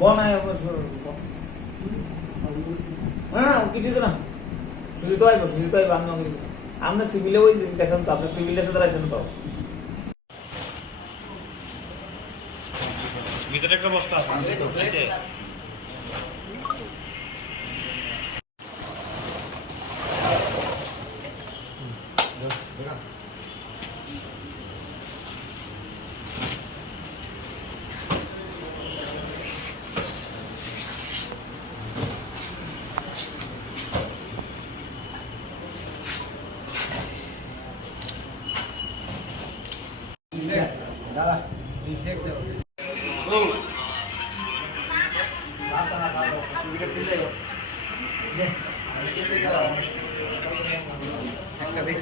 বনায় হ্যাঁ কিছু তো না সুজিত আইব আমি কিছু আমরা সিভিলে ওই গেছেন তো আপনার সিভিলের সাথে আছেন তো ভিতরে একটা বস্তা আছে দাদা শেখ দেব ও বাসা না দাও সুবিধা পেলে নে কেটে গেল একটা বেশ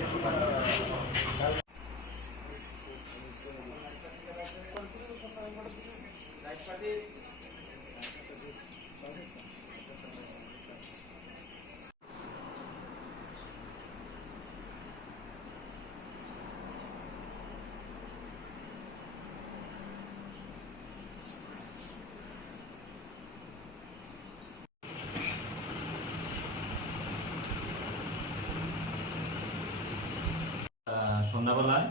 সন্ধ্যাবেলায়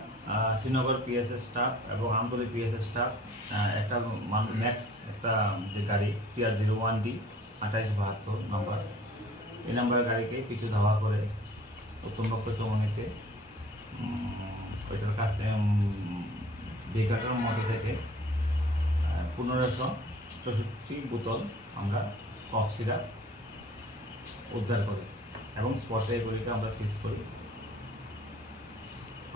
শ্রীনগর পিএসএস স্টাফ এবং আমতলী পিএসএস স্টাফ একটা ম্যাক্স একটা যে গাড়ি TR01D 2872 নম্বর এই নম্বরের গাড়িকে কিছু ধাওয়া করে উত্তমপক্ষ চমনিতে ওইটার কাছে ভেহিকলটার মধ্যে থেকে 1564 বোতল আমরা কফ সিরাপ উদ্ধার করি এবং স্পটে এগুলিকে আমরা সিজ করি।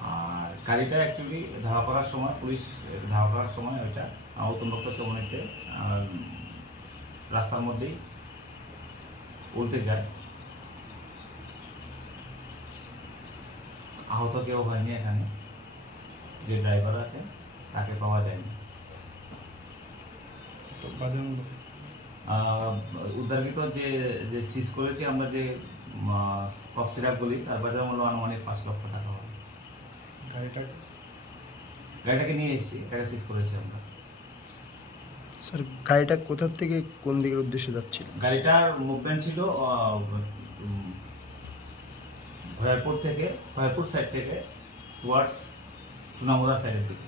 আর গাড়িটা অ্যাকচুয়ালি ধাওয়া করার সময় পুলিশ ধাওয়া করার সময় ওইটা উত্তমপক্ষ চমনিতে রাস্তার মধ্যেই উল্টে যায়। আহত কেউ হয়নি, এখানে যে ড্রাইভার আছে তাকে পাওয়া যায়নি। উদ্ধারকৃত যে সিজ করেছি আমরা যে কফ সিরাপগুলি তার বাজার মূল্য আনুমানিক 5 লক্ষ টাকা হবে। গাড়িটাকে নিয়ে এসেছি, এটাকে সিজ করেছি আমরা। স্যার গাড়িটা কোথা থেকে কোন দিকের উদ্দেশ্যে যাচ্ছিল? গাড়িটার মুভমেন্ট ছিল ভয়ারপুর সাইড থেকে টুয়ার্ডস সোনামুড়া সাইডের দিকে।